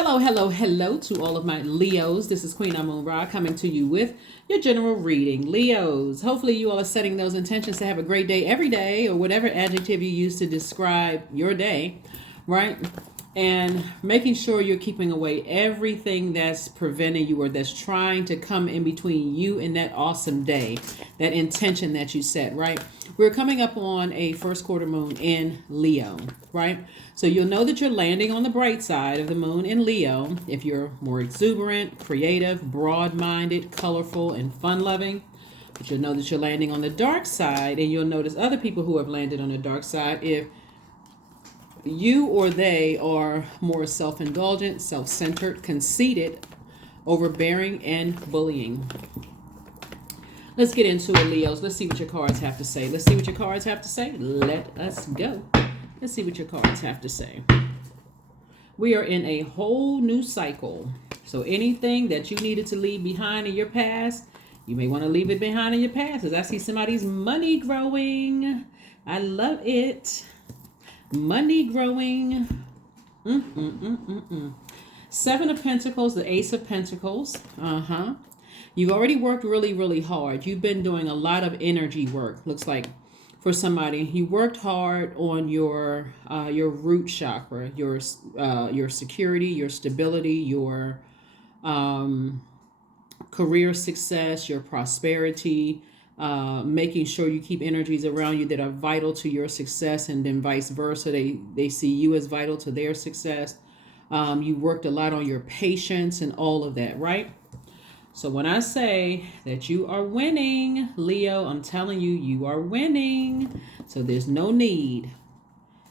Hello, hello, hello to all of my Leos. This is Queen Amun Ra coming to you with your general reading. Leos, hopefully you all are setting those intentions to have a great day every day, or whatever adjective you use to describe your day, right? And making sure you're keeping away everything that's preventing you or that's trying to come in between you and that awesome day, that intention that you set, right? We're coming up on a first quarter moon in Leo, right? So you'll know that you're landing on the bright side of the moon in Leo if you're more exuberant, creative, broad-minded, colorful, and fun-loving. But you'll know that you're landing on the dark side, and you'll notice other people who have landed on the dark side if you or they are more self-indulgent, self-centered, conceited, overbearing, and bullying. Let's get into it, Leos. Let's see what your cards have to say. Let's see what your cards have to say. Let us go. Let's see what your cards have to say. We are in a whole new cycle. So anything that you needed to leave behind in your past, you may want to leave it behind in your past. Because I see somebody's money growing. I love it. Money growing. Seven of Pentacles, the Ace of Pentacles. You've already worked really, really hard. You've been doing a lot of energy work. Looks like for somebody, you worked hard on your root chakra, your security, your stability, your career success, your prosperity. Making sure you keep energies around you that are vital to your success, and then vice versa. They see you as vital to their success. You worked a lot on your patience and all of that, right? So when I say that you are winning, Leo, I'm telling you, you are winning. So there's no need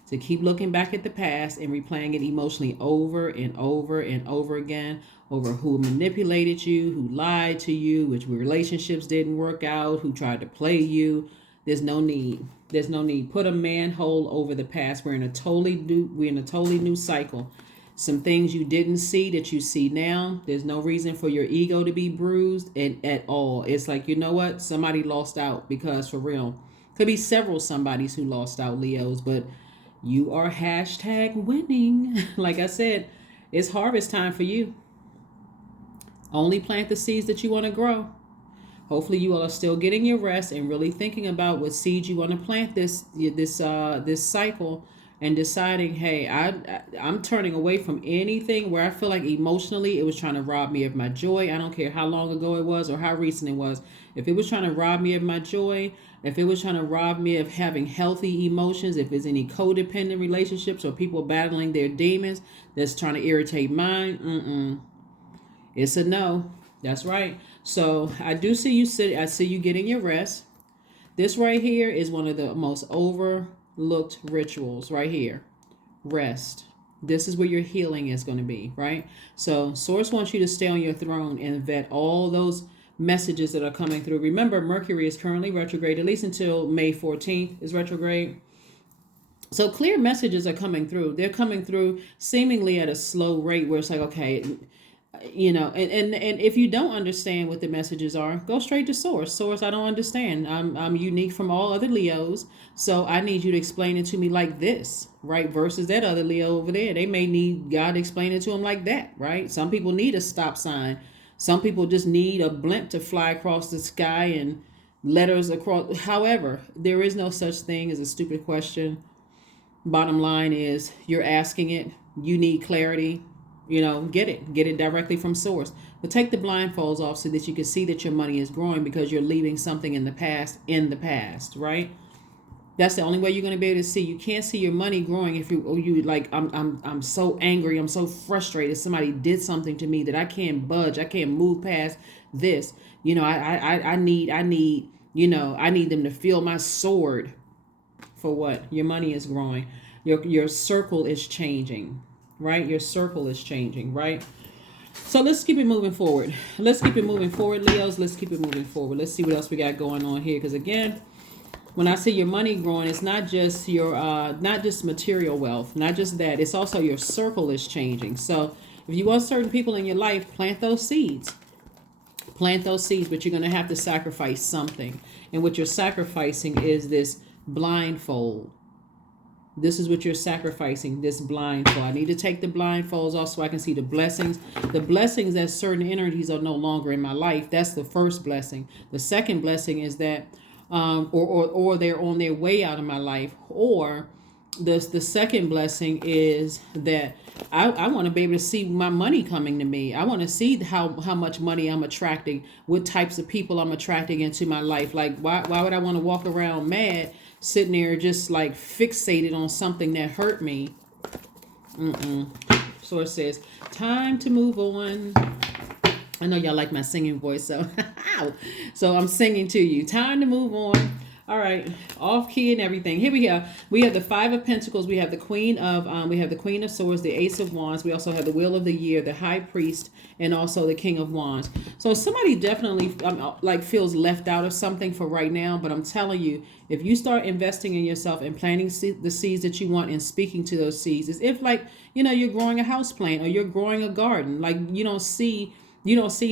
to keep looking back at the past and replaying it emotionally over and over and over again, over who manipulated you, who lied to you, which relationships didn't work out, who tried to play you. There's no need. There's no need. Put a manhole over the past. We're in a totally new cycle. Some things you didn't see that you see now. There's no reason for your ego to be bruised at all. It's like, you know what? Somebody lost out, because for real, could be several somebodies who lost out, Leos, but you are hashtag winning. Like I said, it's harvest time for you. Only plant the seeds that you want to grow. Hopefully you all are still getting your rest and really thinking about what seeds you want to plant this cycle, and deciding, hey, I'm turning away from anything where I feel like emotionally it was trying to rob me of my joy. I don't care how long ago it was or how recent it was. If it was trying to rob me of my joy, if it was trying to rob me of having healthy emotions, if there's any codependent relationships or people battling their demons that's trying to irritate mine, it's a no. That's right. So I do see you I see you getting your rest. This right here is one of the most overlooked rituals right here. Rest. This is where your healing is going to be, right? So Source wants you to stay on your throne and vet all those messages that are coming through. Remember, Mercury is currently retrograde, at least until May 14th is retrograde. So clear messages are coming through. They're coming through seemingly at a slow rate, where it's like, okay, and if you don't understand what the messages are, go straight to Source. I don't understand. I'm unique from all other Leos, so I need you to explain it to me like this, right? Versus that other Leo over there, they may need God to explain it to them like that, right? Some people need a stop sign. Some people just need a blimp to fly across the sky and letters across. However, there is no such thing as a stupid question. Bottom line is, you're asking it. You need clarity. Get it directly from Source. But take the blindfolds off so that you can see that your money is growing, because you're leaving something in the past, right? That's the only way you're going to be able to see. You can't see your money growing if you like, I'm so angry, I'm so frustrated. Somebody did something to me that I can't budge. I can't move past this. I need them to feel my sword. For what? Your money is growing. Your circle is changing. Right? Your circle is changing, right? So let's keep it moving forward. Leos. Let's keep it moving forward. Let's see what else we got going on here. Because again, when I see your money growing, it's not just your not just material wealth, not just that. It's also your circle is changing. So if you want certain people in your life, plant those seeds. But you're going to have to sacrifice something. And what you're sacrificing is this blindfold. This is what you're sacrificing, this blindfold. I need to take the blindfolds off so I can see the blessings. The blessings that certain energies are no longer in my life. That's the first blessing. The second blessing is that, or they're on their way out of my life. Or the second blessing is that I want to be able to see my money coming to me. I want to see how much money I'm attracting, what types of people I'm attracting into my life. Like, why would I want to walk around mad, sitting there just like fixated on something that hurt me? Source says, time to move on. I know y'all like my singing voice, so so I'm singing to you. Time to move on. All right, off key and everything. Here we go. We have the Five of Pentacles. We have the Queen of Swords, the Ace of Wands. We also have the Wheel of the Year, the High Priest, and also the King of Wands. So somebody definitely like feels left out of something for right now. But I'm telling you, if you start investing in yourself and planting the seeds that you want and speaking to those seeds, as if like you're growing a house plant or you're growing a garden. Like you don't see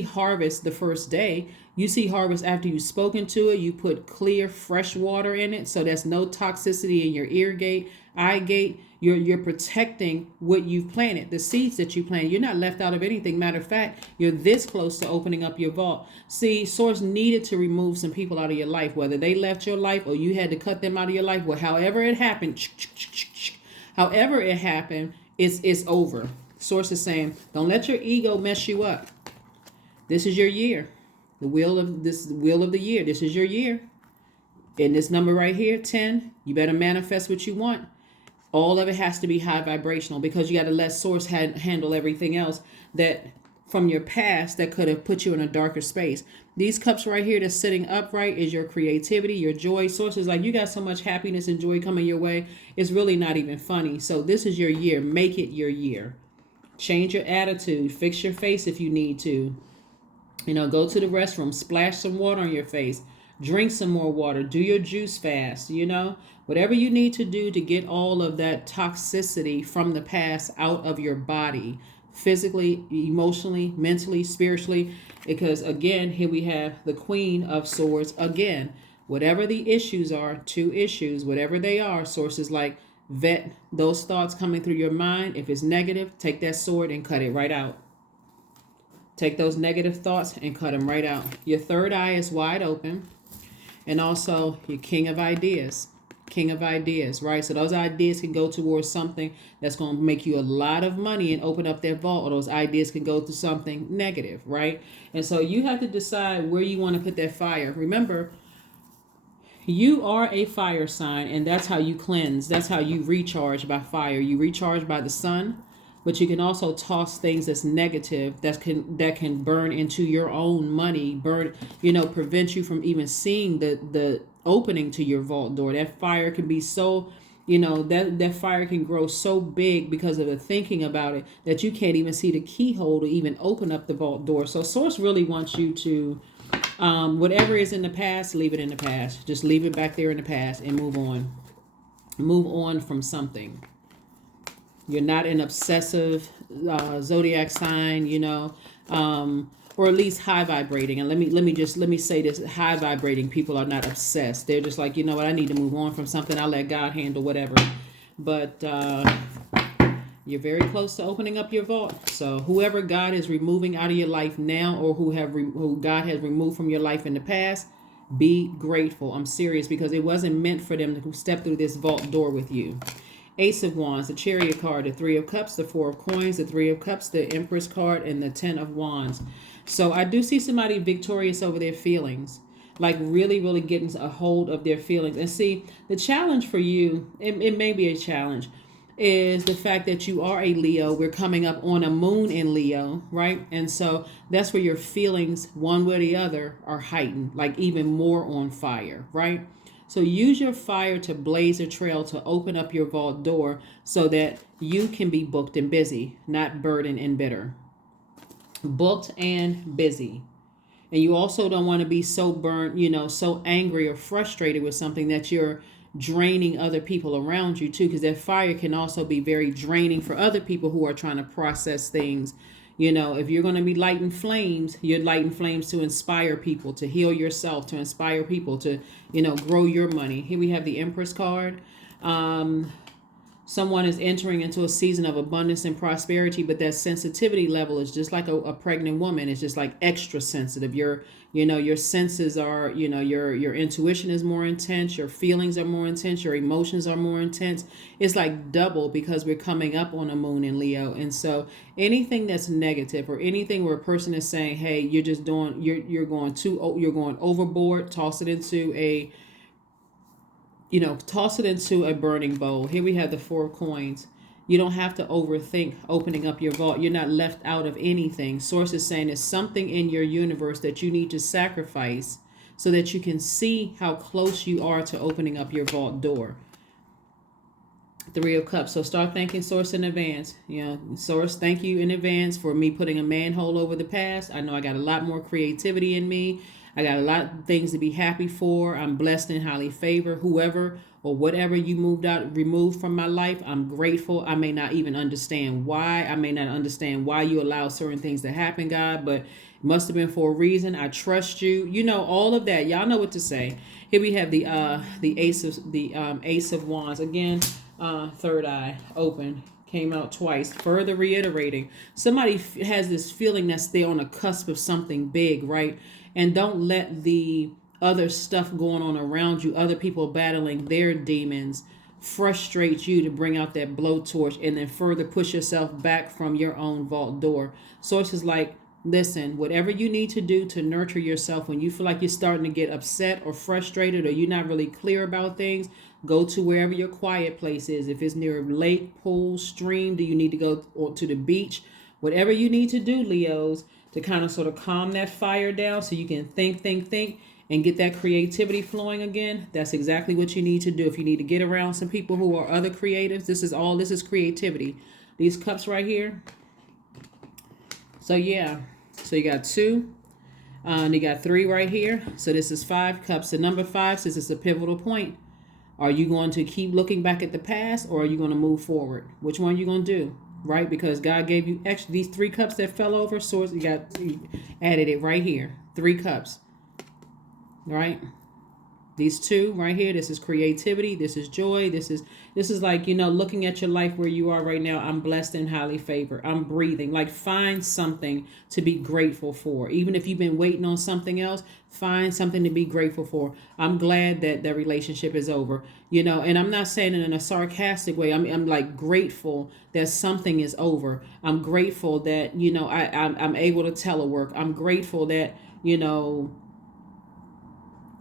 harvest the first day. You see harvest after you've spoken to it. You put clear, fresh water in it, so there's no toxicity in your ear gate, eye gate. You're protecting what you've planted, the seeds that you planted. You're not left out of anything. Matter of fact, you're this close to opening up your vault. See, Source needed to remove some people out of your life, whether they left your life or you had to cut them out of your life. Well, however it happened, it's over. Source is saying, don't let your ego mess you up. This is your year. The wheel of the year. This is your year. And this number right here, 10, you better manifest what you want. All of it has to be high vibrational, because you got to let Source handle everything else that from your past that could have put you in a darker space. These cups right here that's sitting upright is your creativity, your joy. Source is like, you got so much happiness and joy coming your way. It's really not even funny. So this is your year. Make it your year. Change your attitude. Fix your face if you need to. Go to the restroom, splash some water on your face, drink some more water, do your juice fast, whatever you need to do to get all of that toxicity from the past out of your body, physically, emotionally, mentally, spiritually. Because again, here we have the Queen of Swords. Again, whatever the issues are, two issues, whatever they are, Sources like vet those thoughts coming through your mind. If it's negative, take that sword and cut it right out. Take those negative thoughts and cut them right out. Your third eye is wide open. And also your King of Ideas. King of Ideas, right? So those ideas can go towards something that's going to make you a lot of money and open up that vault. Or those ideas can go to something negative, right? And so you have to decide where you want to put that fire. Remember, you are a fire sign, and that's how you cleanse. That's how you recharge, by fire. You recharge by the sun. But you can also toss things that's negative that can burn into your own money, prevent you from even seeing the opening to your vault door. That fire can be so, that fire can grow so big because of the thinking about it that you can't even see the keyhole to even open up the vault door. So Source really wants you to, whatever is in the past, leave it in the past. Just leave it back there in the past and move on. Move on from something. You're not an obsessive zodiac sign, or at least high vibrating. And let me say this: high vibrating people are not obsessed. They're just like, I need to move on from something. I'll let God handle whatever. But you're very close to opening up your vault. So whoever God is removing out of your life now, or who God has removed from your life in the past, be grateful. I'm serious, because it wasn't meant for them to step through this vault door with you. Ace of Wands, the Chariot card, the Three of Cups, the Four of Coins, the Three of Cups, the Empress card, and the Ten of Wands. So I do see somebody victorious over their feelings, like really, really getting a hold of their feelings. And see, the challenge for you, it may be a challenge, is the fact that you are a Leo. We're coming up on a moon in Leo, right? And so that's where your feelings, one way or the other, are heightened, like even more on fire, right? So use your fire to blaze a trail to open up your vault door so that you can be booked and busy, not burdened and bitter. Booked and busy. And you also don't want to be so burnt, so angry or frustrated with something that you're draining other people around you too, because that fire can also be very draining for other people who are trying to process things. If you're going to be lighting flames, you're lighting flames to inspire people, to heal yourself, to inspire people to, grow your money. Here we have the Empress card. Someone is entering into a season of abundance and prosperity, but that sensitivity level is just like a pregnant woman. It's just like extra sensitive. Your senses are, your intuition is more intense, your feelings are more intense, your emotions are more intense. It's like double because we're coming up on a moon in Leo. And so anything that's negative or anything where a person is saying, hey, you're going overboard, toss it into a burning bowl. Here we have the 4 coins. You don't have to overthink opening up your vault. You're not left out of anything. Source is saying there's something in your universe that you need to sacrifice so that you can see how close you are to opening up your vault door. 3 of Cups. So start thanking Source in advance. Source, thank you in advance for me putting a manhole over the past. I know I got a lot more creativity in me. I got a lot of things to be happy for. I'm blessed and highly favored. Whoever or whatever you removed from my life, I'm grateful. I may not even understand why. I may not understand why you allow certain things to happen, God, but it must have been for a reason. I trust you. All of that. Y'all know what to say. Here we have the Ace of Wands again. Third eye open, came out twice, further reiterating somebody has this feeling that they're on a cusp of something big, right? And don't let the other stuff going on around you, other people battling their demons, frustrate you to bring out that blowtorch and then further push yourself back from your own vault door. Sources like, listen, whatever you need to do to nurture yourself when you feel like you're starting to get upset or frustrated or you're not really clear about things, go to wherever your quiet place is. If it's near a lake, pool, stream, do you need to go to the beach? Whatever you need to do, Leos, to kind of sort of calm that fire down so you can think, and get that creativity flowing again. That's exactly what you need to do. If you need to get around some people who are other creatives, this is creativity. These cups right here. So yeah, so you got 2. And you got 3 right here. So this is 5 cups. The number 5 says it's a pivotal point. Are you going to keep looking back at the past or are you going to move forward? Which one are you going to do? Right? Because God gave you extra, these 3 cups that fell over. Source, you added it right here. 3 cups. Right? These 2 right here, this is creativity, this is joy, this is like, looking at your life where you are right now. I'm blessed and highly favored. I'm breathing. Like, find something to be grateful for. Even if you've been waiting on something else, find something to be grateful for. I'm glad that the relationship is over, and I'm not saying it in a sarcastic way. I'm like grateful that something is over. I'm grateful that, I'm able to telework. I'm grateful that,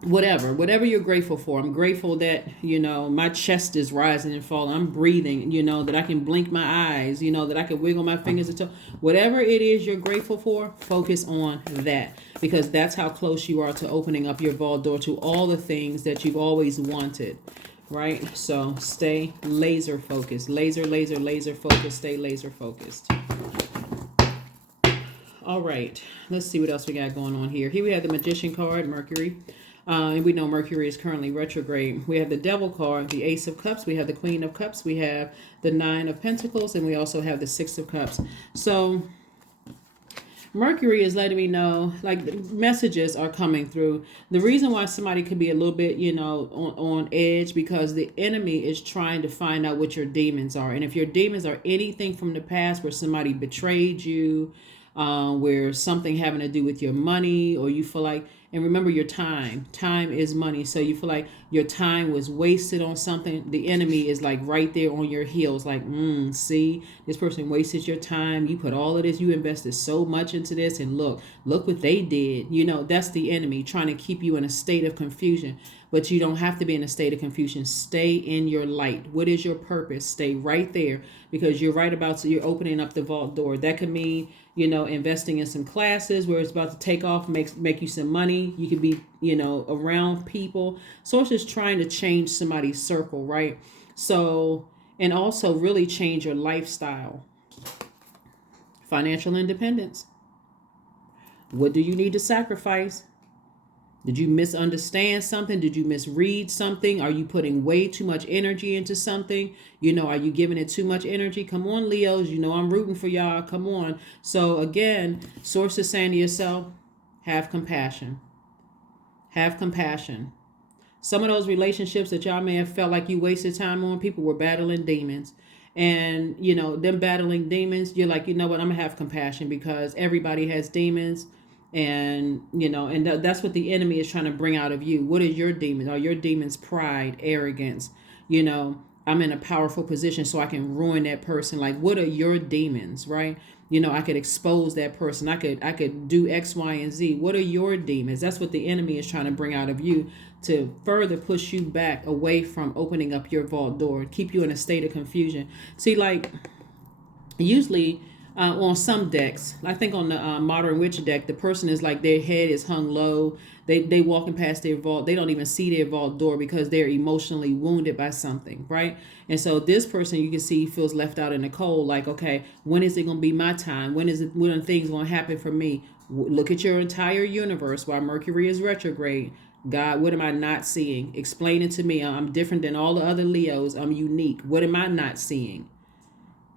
whatever you're grateful for. I'm grateful that, my chest is rising and falling. I'm breathing, that I can blink my eyes, that I can wiggle my fingers and toe. Whatever it is you're grateful for, focus on that, because that's how close you are to opening up your vault door to all the things that you've always wanted, right? So stay laser focused, laser focused, stay laser focused. All right, let's see what else we got going on here. Here we have the Magician card, Mercury. And we know Mercury is currently retrograde. We have the Devil card, the Ace of Cups. We have the Queen of Cups. We have the 9 of Pentacles. And we also have the 6 of Cups. So Mercury is letting me know, like, the messages are coming through. The reason why somebody could be a little bit, on edge, because the enemy is trying to find out what your demons are. And if your demons are anything from the past where somebody betrayed you, where something having to do with your money, or you feel like, and remember your time is money, so you feel like your time was wasted on something, the enemy is like right there on your heels, like, see, this person wasted your time, you put all of this, you invested so much into this, and look what they did. That's the enemy trying to keep you in a state of confusion. But you don't have to be in a state of confusion. Stay in your light. What is your purpose? Stay right there, because you're right about, so you're opening up the vault door. That could mean, investing in some classes where it's about to take off, make you some money. You could be, around people. Source is trying to change somebody's circle, right? So, and also really change your lifestyle. Financial independence. What do you need to sacrifice? Did you misunderstand something? Did you misread something? Are you putting way too much energy into something? Are you giving it too much energy? Come on, Leos. I'm rooting for y'all. Come on. So again, Source is saying to yourself, have compassion. Have compassion. Some of those relationships that y'all may have felt like you wasted time on, people were battling demons. And, them battling demons, you're like, you know what, I'm going to have compassion because everybody has demons. And, that's what the enemy is trying to bring out of you. What is your demons? Are your demons pride, arrogance? I'm in a powerful position so I can ruin that person. Like, what are your demons, right? I could expose that person. I could do X, Y, and Z. What are your demons? That's what the enemy is trying to bring out of you to further push you back away from opening up your vault door, keep you in a state of confusion. See, like, usually on some decks, I think on the Modern Witch deck, the person is like their head is hung low. They walking past their vault. They don't even see their vault door because they're emotionally wounded by something, right? And so this person, you can see, feels left out in the cold. Like, okay, when is it going to be my time? When are things going to happen for me? Look at your entire universe while Mercury is retrograde. God, what am I not seeing? Explain it to me. I'm different than all the other Leos. I'm unique. What am I not seeing?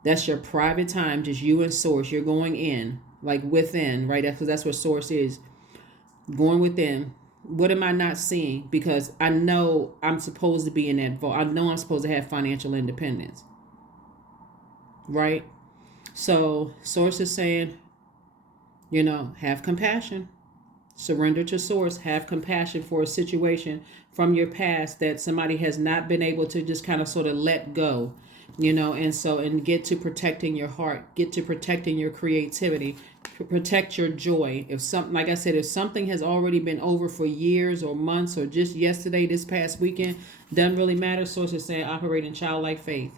That's your private time, just you and Source. You're going in, like within, right? Because that's what Source is. Going within. What am I not seeing? Because I know I'm supposed to be in that vault. I know I'm supposed to have financial independence. Right? So Source is saying, have compassion. Surrender to Source. Have compassion for a situation from your past that somebody has not been able to just kind of sort of let go. And get to protecting your heart, get to protecting your creativity, protect your joy. If something, like I said, if something has already been over for years or months or just yesterday, this past weekend, doesn't really matter. Source is saying operate in childlike faith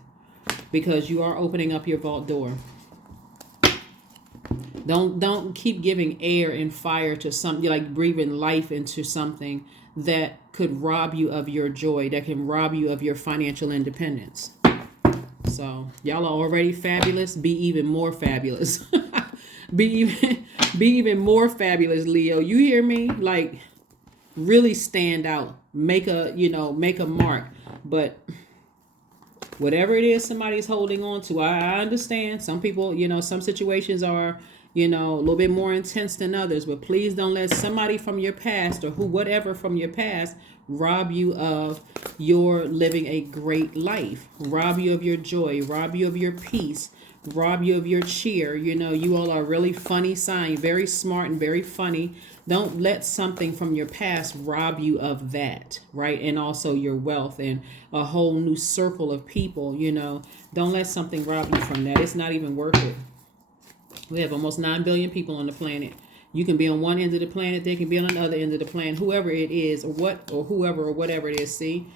because you are opening up your vault door. Don't keep giving air and fire to something, like breathing life into something that could rob you of your joy, that can rob you of your financial independence. So y'all are already fabulous. Be even more fabulous. be even more fabulous, Leo. You hear me? Like, really stand out. Make a mark. But whatever it is somebody's holding on to, I understand. Some people, some situations are, a little bit more intense than others. But please don't let somebody from your past or whatever from your past rob you of your living a great life, rob you of your joy, rob you of your peace, rob you of your cheer. You all are really funny sign, very smart and very funny. Don't let something from your past rob you of that, right? And also your wealth and a whole new circle of people. Don't let something rob you from that. It's not even worth it. We have almost 9 billion people on the planet. You can be on one end of the planet, they can be on the other end of the planet, whoever it is, or whoever or whatever it is. See,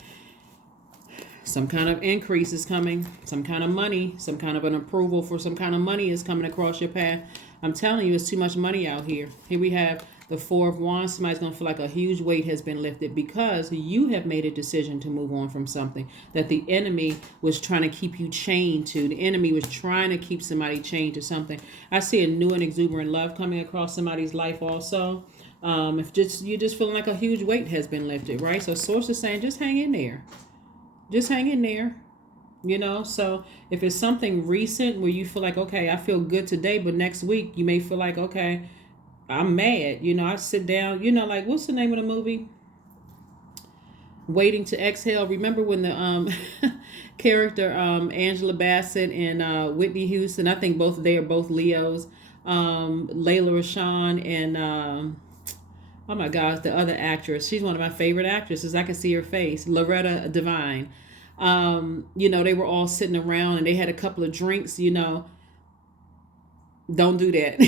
some kind of increase is coming, some kind of money, some kind of an approval for some kind of money is coming across your path. I'm telling you, it's too much money out here. Here we have the Four of Wands. Somebody's going to feel like a huge weight has been lifted because you have made a decision to move on from something that the enemy was trying to keep you chained to. The enemy was trying to keep somebody chained to something. I see a new and exuberant love coming across somebody's life also. If you're just feeling like a huge weight has been lifted, right? So Source is saying, just hang in there. Just hang in there. So if it's something recent where you feel like, okay, I feel good today, but next week you may feel like, okay, I'm mad. I sit down, like, what's the name of the movie? Waiting to Exhale. Remember when the character Angela Bassett and Whitney Houston, I think they are both Leos, Layla Rashawn and oh my gosh, the other actress. She's one of my favorite actresses. I can see her face. Loretta Devine. They were all sitting around and they had a couple of drinks, Don't do that.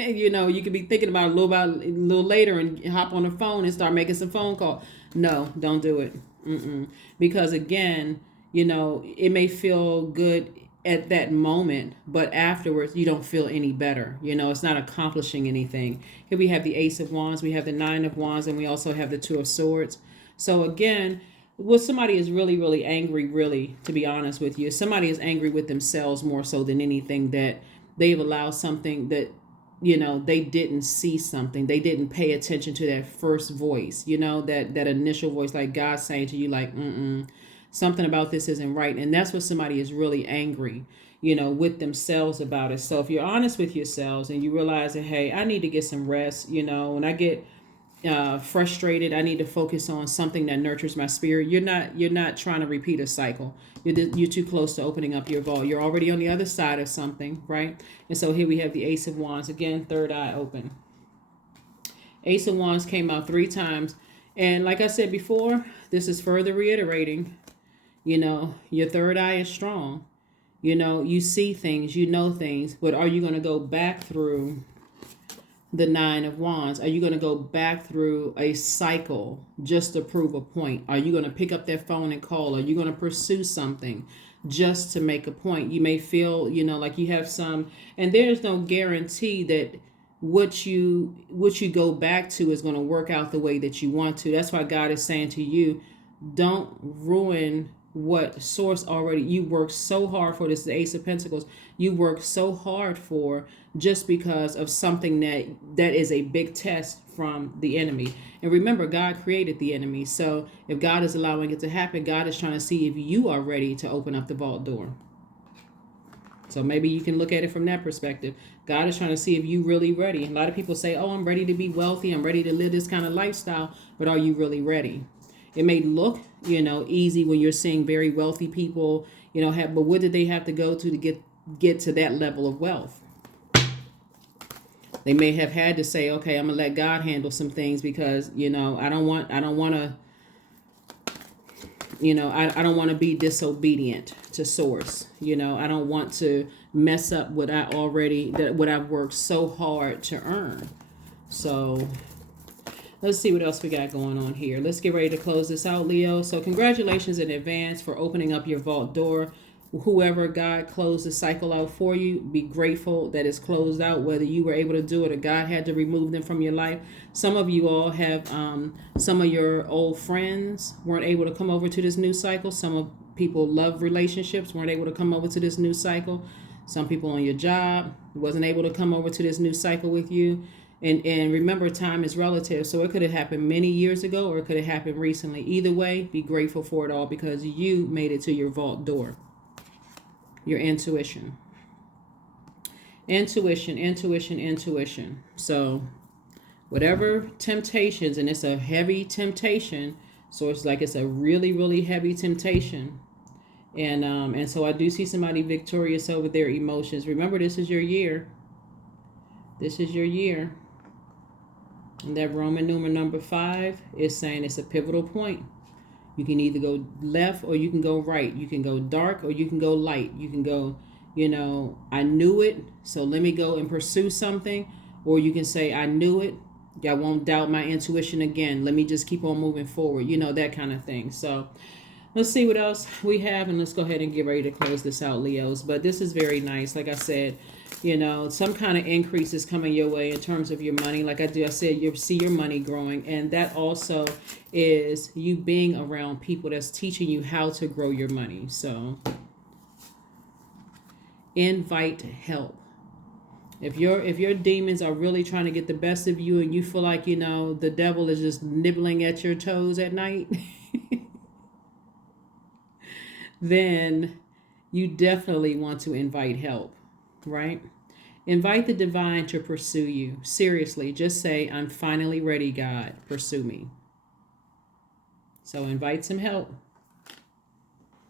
You could be thinking about it a little later and hop on the phone and start making some phone calls. No, don't do it. Because again, it may feel good at that moment, but afterwards you don't feel any better. It's not accomplishing anything. Here we have the Ace of Wands, we have the Nine of Wands, and we also have the Two of Swords. So again, somebody is really, really angry, really, to be honest with you. Somebody is angry with themselves more so than anything, that they've allowed something that, they didn't see something. They didn't pay attention to that first voice, that initial voice, like God saying to you, like, something about this isn't right. And that's what somebody is really angry, with themselves about it. So if you're honest with yourselves and you realize that, hey, I need to get some rest, when I get frustrated. I need to focus on something that nurtures my spirit. You're not trying to repeat a cycle. You're too close to opening up your vault. You're already on the other side of something, right? And so here we have the Ace of Wands again, third eye open. Ace of Wands came out 3 times, and like I said before, this is further reiterating. Your third eye is strong. You see things, you know things, but are you going to go back through the 9 of Wands? Are you going to go back through a cycle just to prove a point? Are you going to pick up that phone and call? Are you going to pursue something just to make a point? You may feel, like you have some, and there's no guarantee that what you go back to is going to work out the way that you want to. That's why God is saying to you, don't ruin what source already you worked so hard for. This is the Ace of Pentacles. You worked so hard for, just because of something that is a big test from the enemy. And remember, God created the enemy. So if God is allowing it to happen, God is trying to see if you are ready to open up the vault door. So maybe you can look at it from that perspective. God is trying to see if you really ready. A lot of people say, oh, I'm ready to be wealthy. I'm ready to live this kind of lifestyle. But are you really ready? It may look, easy when you're seeing very wealthy people, but what did they have to go to get to that level of wealth? They may have had to say, okay, I'm gonna let God handle some things because, I don't want to, I don't want to be disobedient to source. I don't want to mess up what I've worked so hard to earn. So let's see what else we got going on here. Let's get ready to close this out, Leo. So congratulations in advance for opening up your vault door. Whoever God closed the cycle out for you, be grateful that it's closed out, whether you were able to do it or God had to remove them from your life. Some of you all have, some of your old friends weren't able to come over to this new cycle. Some of people love relationships, weren't able to come over to this new cycle. Some people on your job wasn't able to come over to this new cycle with you. And remember, time is relative. So it could have happened many years ago or it could have happened recently. Either way, be grateful for it all because you made it to your vault door. Your intuition. Intuition. So whatever temptations, and it's a heavy temptation. So it's like it's a really, really heavy temptation. And so I do see somebody victorious over their emotions. Remember, this is your year. This is your year. And that Roman numeral number 5 is saying it's a pivotal point. You can either go left or you can go right. You can go dark or you can go light. You can go, I knew it, so let me go and pursue something. Or you can say, I knew it. I won't doubt my intuition again. Let me just keep on moving forward. That kind of thing. So let's see what else we have. And let's go ahead and get ready to close this out, Leos. But this is very nice. Like I said, some kind of increase is coming your way in terms of your money. Like I said, you see your money growing. And that also is you being around people that's teaching you how to grow your money. So invite help. If your demons are really trying to get the best of you and you feel like, the devil is just nibbling at your toes at night, then you definitely want to invite help. Right? Invite the divine to pursue you. Seriously, just say, I'm finally ready, God. Pursue me. So invite some help.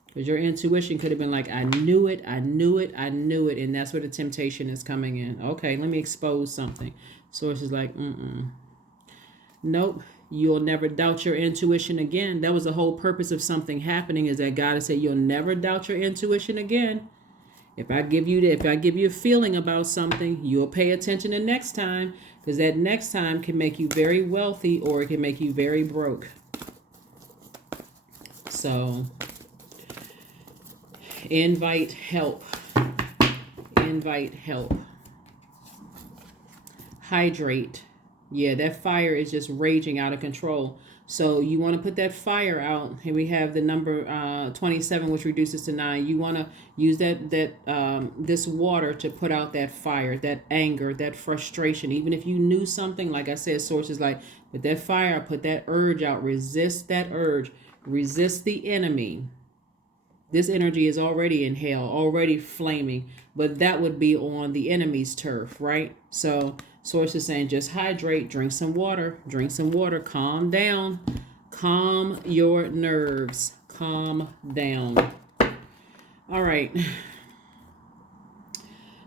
Because your intuition could have been like, I knew it. And that's where the temptation is coming in. Okay, let me expose something. Source is like, nope. You'll never doubt your intuition again. That was the whole purpose of something happening, is that God has said, you'll never doubt your intuition again. If I give you a feeling about something, you'll pay attention the next time, because that next time can make you very wealthy or it can make you very broke. So invite help. Invite help. Hydrate. Yeah, that fire is just raging out of control. So you want to put that fire out. Here we have the number 27, which reduces to 9. You want to use this water to put out that fire, that anger, that frustration. Even if you knew something, like I said, sources like, put that fire, put that urge out. Resist that urge. Resist the enemy. This energy is already in hell, already flaming, but that would be on the enemy's turf, right? So source is saying just hydrate, drink some water, calm down, calm your nerves, calm down. All right.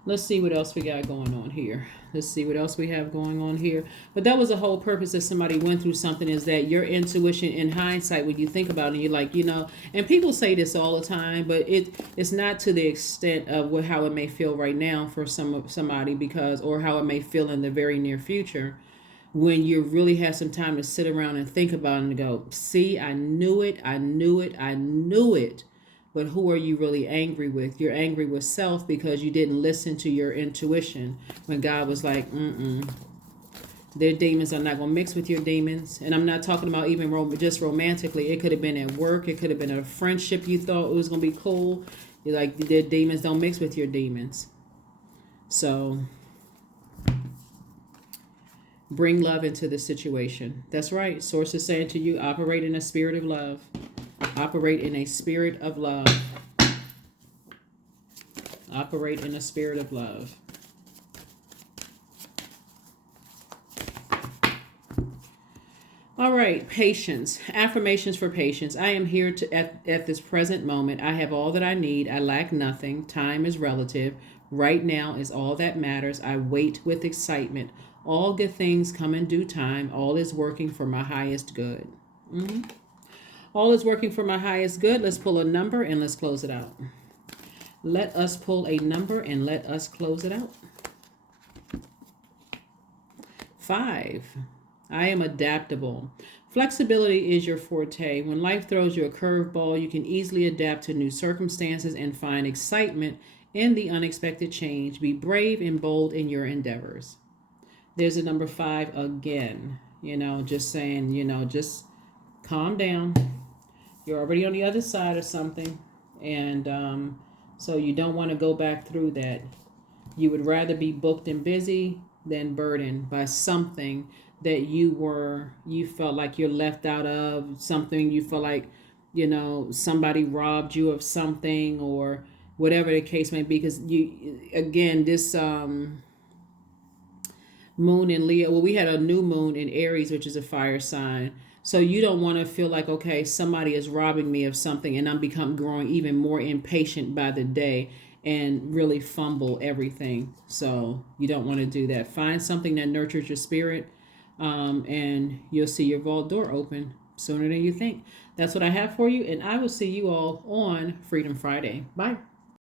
Let's see what else we got going on here. Let's see what else we have going on here. But that was the whole purpose that somebody went through something, is that your intuition in hindsight, when you think about it, and you're like, and people say this all the time, but it's not to the extent of how it may feel right now for somebody, because, or how it may feel in the very near future, when you really have some time to sit around and think about it and go, see, I knew it, I knew it, I knew it. But who are you really angry with? You're angry with self because you didn't listen to your intuition when God was like, their demons are not going to mix with your demons. And I'm not talking about even just romantically. It could have been at work. It could have been a friendship you thought it was going to be cool. You're like, their demons don't mix with your demons. So bring love into the situation. That's right. Source is saying to you, operate in a spirit of love. Operate in a spirit of love. Operate in a spirit of love. All right, patience. Affirmations for patience. I am here at this present moment. I have all that I need. I lack nothing. Time is relative. Right now is all that matters. I wait with excitement. All good things come in due time. All is working for my highest good. All is working for my highest good. Let's pull a number and let's close it out. Let us pull a number and let us close it out. 5. I am adaptable. Flexibility is your forte. When life throws you a curveball, you can easily adapt to new circumstances and find excitement in the unexpected change. Be brave and bold in your endeavors. There's a number 5 again. Just saying, just calm down. You're already on the other side of something, and so you don't want to go back through that. You would rather be booked and busy than burdened by something that you felt like you're left out of, something you feel like, somebody robbed you of something, or whatever the case may be. Because this moon in Leo, well, we had a new moon in Aries, which is a fire sign. So you don't want to feel like, okay, somebody is robbing me of something, and I'm growing even more impatient by the day and really fumble everything. So you don't want to do that. Find something that nurtures your spirit, and you'll see your vault door open sooner than you think. That's what I have for you, and I will see you all on Freedom Friday. Bye.